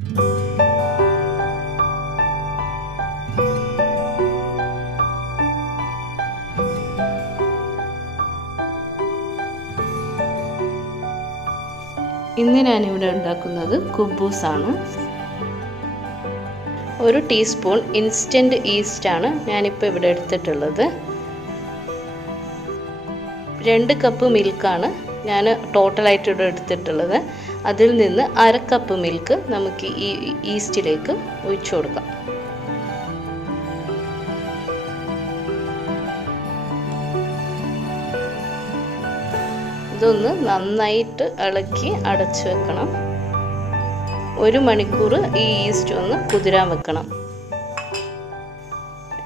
ഇന്ന് ഞാനിവിടെ ഉണ്ടാക്കുന്നത് കുബൂസ് ആണ്. 1 ടീസ്പൂൺ ഇൻസ്റ്റൻറ്റ് ഈസ്റ്റാണ് ഞാനിപ്പോൾ ഇവിടെ എടുത്തിട്ടുള്ളത്. 2 കപ്പ് മിൽക്കാണ് ഞാൻ ടോട്ടലായിട്ട് ഇവിടെ എടുത്തിട്ടുള്ളത്. അതിൽ നിന്ന് 1/2 കപ്പ് മിൽക്ക് നമുക്ക് ഈ ഈസ്റ്റിലേക്ക് ഒഴിച്ചു കൊടുക്കാം. ഇതൊന്ന് നന്നായിട്ട് ഇളക്കി അടച്ചു വെക്കണം. 1 മണിക്കൂർ ഈ ഈസ്റ്റ് ഒന്ന് കുതിരാൻ വെക്കണം.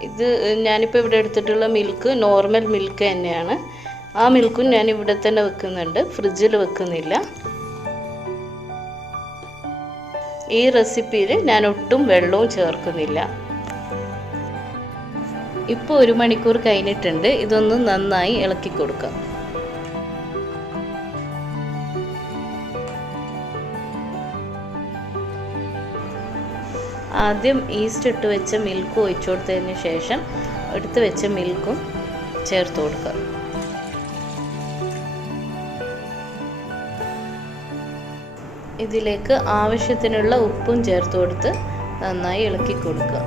ഇത് ഞാനിപ്പോൾ ഇവിടെ എടുത്തിട്ടുള്ള മിൽക്ക് നോർമൽ മിൽക്ക് തന്നെയാണ്. ആ മിൽക്കും ഞാൻ ഇവിടെ തന്നെ വെക്കുന്നുണ്ട്, ഫ്രിഡ്ജിൽ വെക്കുന്നില്ല. ഈ റെസിപ്പിയിൽ ഞാൻ ഒട്ടും വെള്ളവും ചേർക്കുന്നില്ല. ഇപ്പോൾ 1 മണിക്കൂർ കഴിഞ്ഞിട്ടുണ്ട്. ഇതൊന്ന് നന്നായി ഇളക്കി കൊടുക്കാം. ആദ്യം ഈസ്റ്റ് ഇട്ട് വെച്ച മിൽക്ക് ഒഴിച്ചു കൊടുത്തതിന് ശേഷം എടുത്ത് വെച്ച മിൽക്കും ചേർത്ത് കൊടുക്കുക. ഇതിലേക്ക് ആവശ്യത്തിനുള്ള ഉപ്പും ചേർത്ത് കൊടുത്ത് നന്നായി ഇളക്കി കൊടുക്കുക.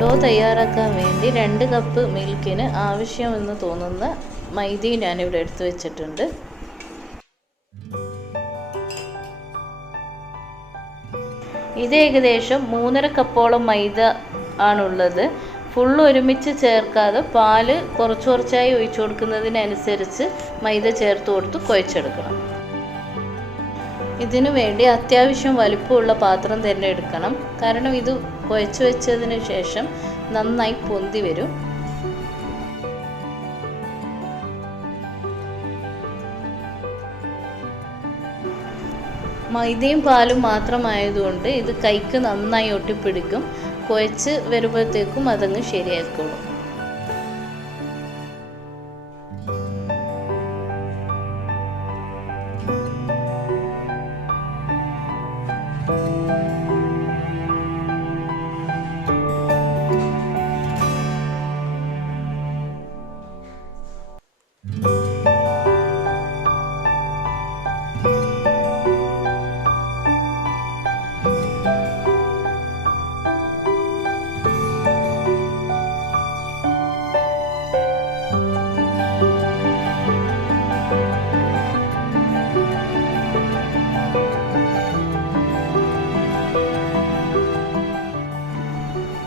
ഡോ തയ്യാറാക്കാൻ വേണ്ടി 2 കപ്പ് മിൽക്കിന് ആവശ്യമെന്ന് തോന്നുന്ന മൈദയും ഞാനിവിടെ എടുത്ത് വെച്ചിട്ടുണ്ട്. ഇത് ഏകദേശം 3.5 കപ്പോളം മൈദ ആണുള്ളത്. ഫുള്ള് ഒരുമിച്ച് ചേർക്കാതെ പാല് കുറച്ച് കുറച്ചായി ഒഴിച്ചു കൊടുക്കുന്നതിനനുസരിച്ച് മൈദ ചേർത്ത് കൊടുത്ത് കുഴച്ചെടുക്കണം. ഇതിനു വേണ്ടി അത്യാവശ്യം വലിപ്പമുള്ള പാത്രം തന്നെ എടുക്കണം. കാരണം ഇത് കുഴച്ച് വെച്ചതിന് ശേഷം നന്നായി പൊന്തി വരും. മൈദയും പാലും മാത്രമായതുകൊണ്ട് ഇത് കൈക്ക് നന്നായി ഒട്ടിപ്പിടിക്കും. കുഴച്ച് വരുമ്പോഴത്തേക്കും അതങ്ങ് ശരിയായിക്കോളും.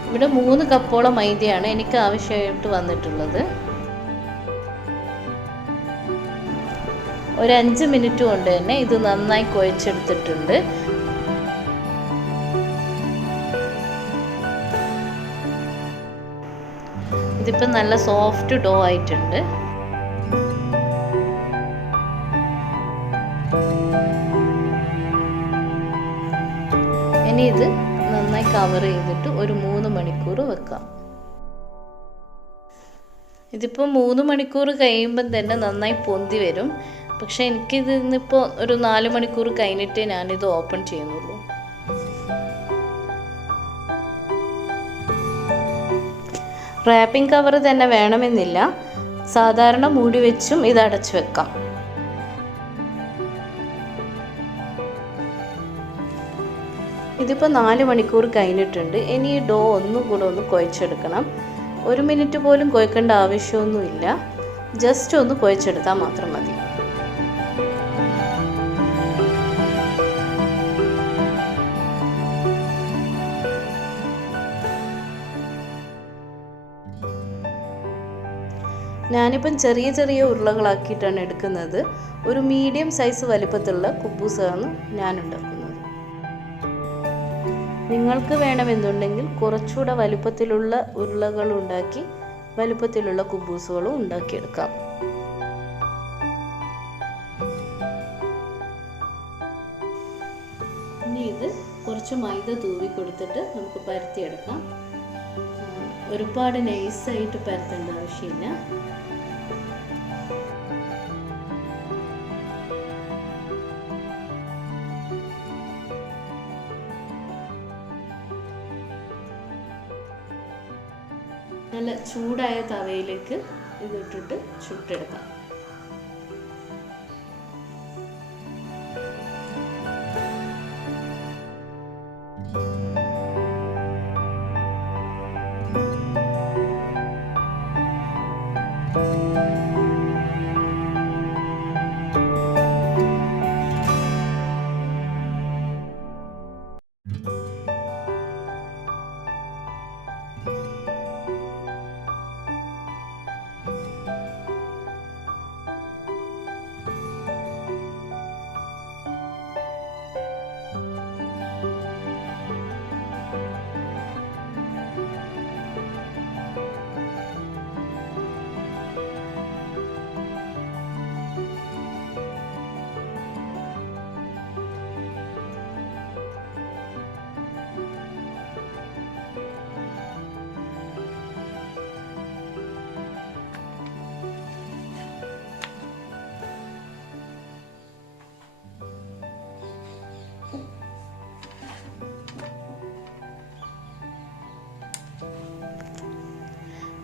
ഇവിടെ 3 കപ്പോളം മൈദയാണ് എനിക്ക് ആവശ്യമായിട്ട് വന്നിട്ടുള്ളത്. ഒരു 5 മിനിറ്റ് കൊണ്ട് തന്നെ ഇത് നന്നായി കുഴച്ചെടുത്തിട്ടുണ്ട്. ഇതിപ്പോൾ നല്ല സോഫ്റ്റ് ഡോ ആയിട്ടുണ്ട്. ഇനി ഇത് നന്നായി കവർ ചെയ്തിട്ട് ഒരു 3 മണിക്കൂർ വെക്കാം. ഇതിപ്പോൾ 3 മണിക്കൂർ കഴിയുമ്പം തന്നെ നന്നായി പൊന്തി വരും. പക്ഷെ എനിക്കിത് ഇന്നിപ്പോൾ ഒരു 4 മണിക്കൂർ കഴിഞ്ഞിട്ടേ ഞാനിത് ഓപ്പൺ ചെയ്യുന്നുള്ളൂ. റാപ്പിംഗ് കവർ തന്നെ വേണമെന്നില്ല, സാധാരണ മൂടി വെച്ചും ഇത് അടച്ചു വെക്കാം. ഇതിപ്പോൾ 4 മണിക്കൂർ കഴിഞ്ഞിട്ടുണ്ട്. ഇനി ഈ ഡോ ഒന്നുകൂടെ ഒന്ന് കുഴച്ചെടുക്കണം. 1 മിനിറ്റ് പോലും കുഴക്കേണ്ട ആവശ്യമൊന്നുമില്ല, ജസ്റ്റ് ഒന്ന് കുഴച്ചെടുത്താൽ മാത്രം മതി. ഞാനിപ്പം ചെറിയ ചെറിയ ഉരുളകളാക്കിയിട്ടാണ് എടുക്കുന്നത്. ഒരു മീഡിയം സൈസ് വലിപ്പത്തിലുള്ള കുബൂസാണ് ഞാൻ ഉണ്ടാക്കുന്നത്. നിങ്ങൾക്ക് വേണമെന്നുണ്ടെങ്കിൽ കുറച്ചുകൂടെ വലുപ്പത്തിലുള്ള ഉരുളകൾ ഉണ്ടാക്കി വലുപ്പത്തിലുള്ള കുബൂസുകളും ഉണ്ടാക്കിയെടുക്കാം. ഇനി ഇത് കുറച്ച് മൈദ തൂവി കൊടുത്തിട്ട് നമുക്ക് പരത്തിയെടുക്കാം. ഒരുപാട് നൈസായിട്ട് പരത്തേണ്ട ആവശ്യമില്ല. നല്ല ചൂടായ തവയിലേക്ക് ഇതിട്ടിട്ട് ചുട്ടെടുക്കാം.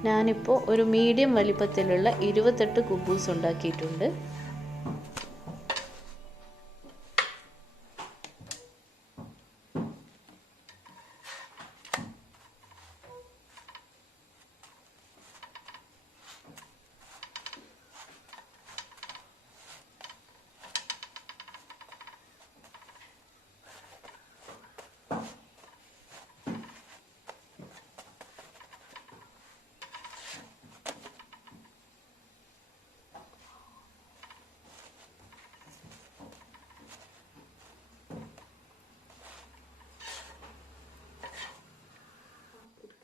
ഞാനിപ്പോൾ ഒരു മീഡിയം വലിപ്പത്തിലുള്ള 28 കുബൂസ് ഉണ്ടാക്കിയിട്ടുണ്ട്.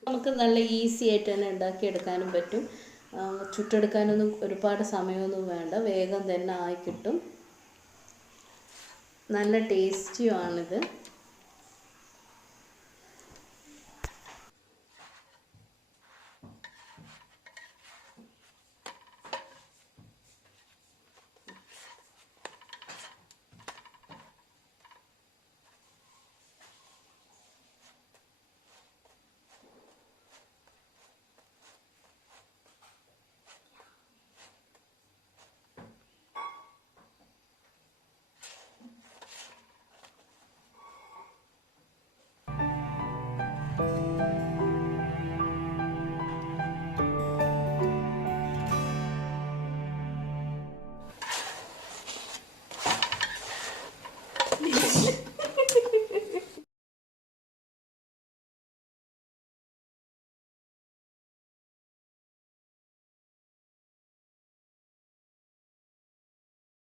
നമുക്ക് നല്ല ഈസി ആയിട്ട് തന്നെ ഉണ്ടാക്കിയെടുക്കാനും പറ്റും. ചുട്ടെടുക്കാനൊന്നും ഒരുപാട് സമയമൊന്നും വേണ്ട, വേഗം തന്നെ ആയി കിട്ടും. നല്ല ടേസ്റ്റിയുമാണിത്.